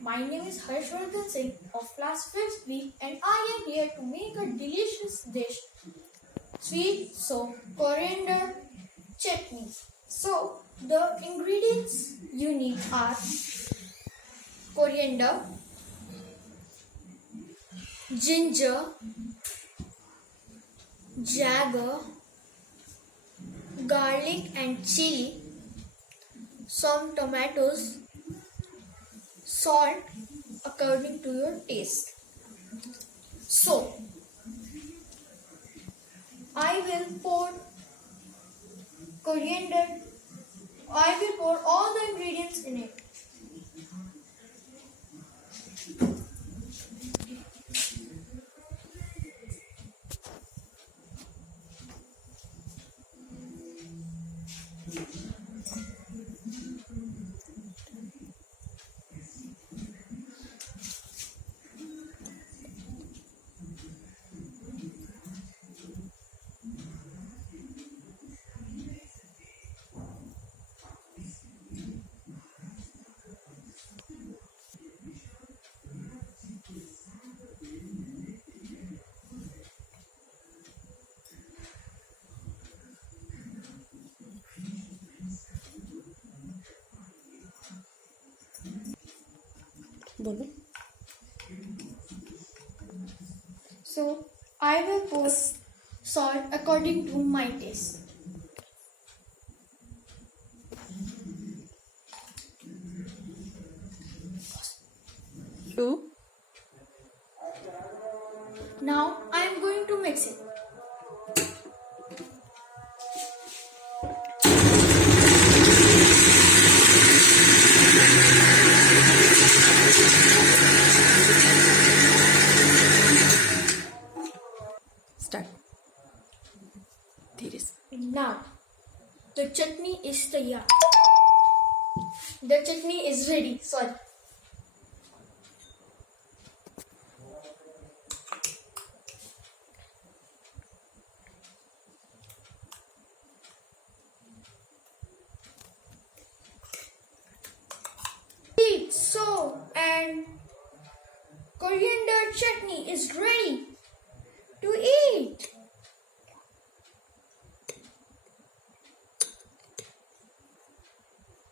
my name is Harshvardhan Singh of class 5th B and I am here to make a delicious dish, sweet soap coriander chutney. So the ingredients you need are coriander, ginger, jagger, garlic and chili, some tomatoes, salt according to your taste. So, I will pour coriander, I will pour all the ingredients in it. So, I will pour salt according to my taste. Two. Now, I am going to mix it. Start. धीरे से. Now, the chutney is taiyar. The chutney is ready. Sorry. Sweet soap and coriander chutney is ready to eat.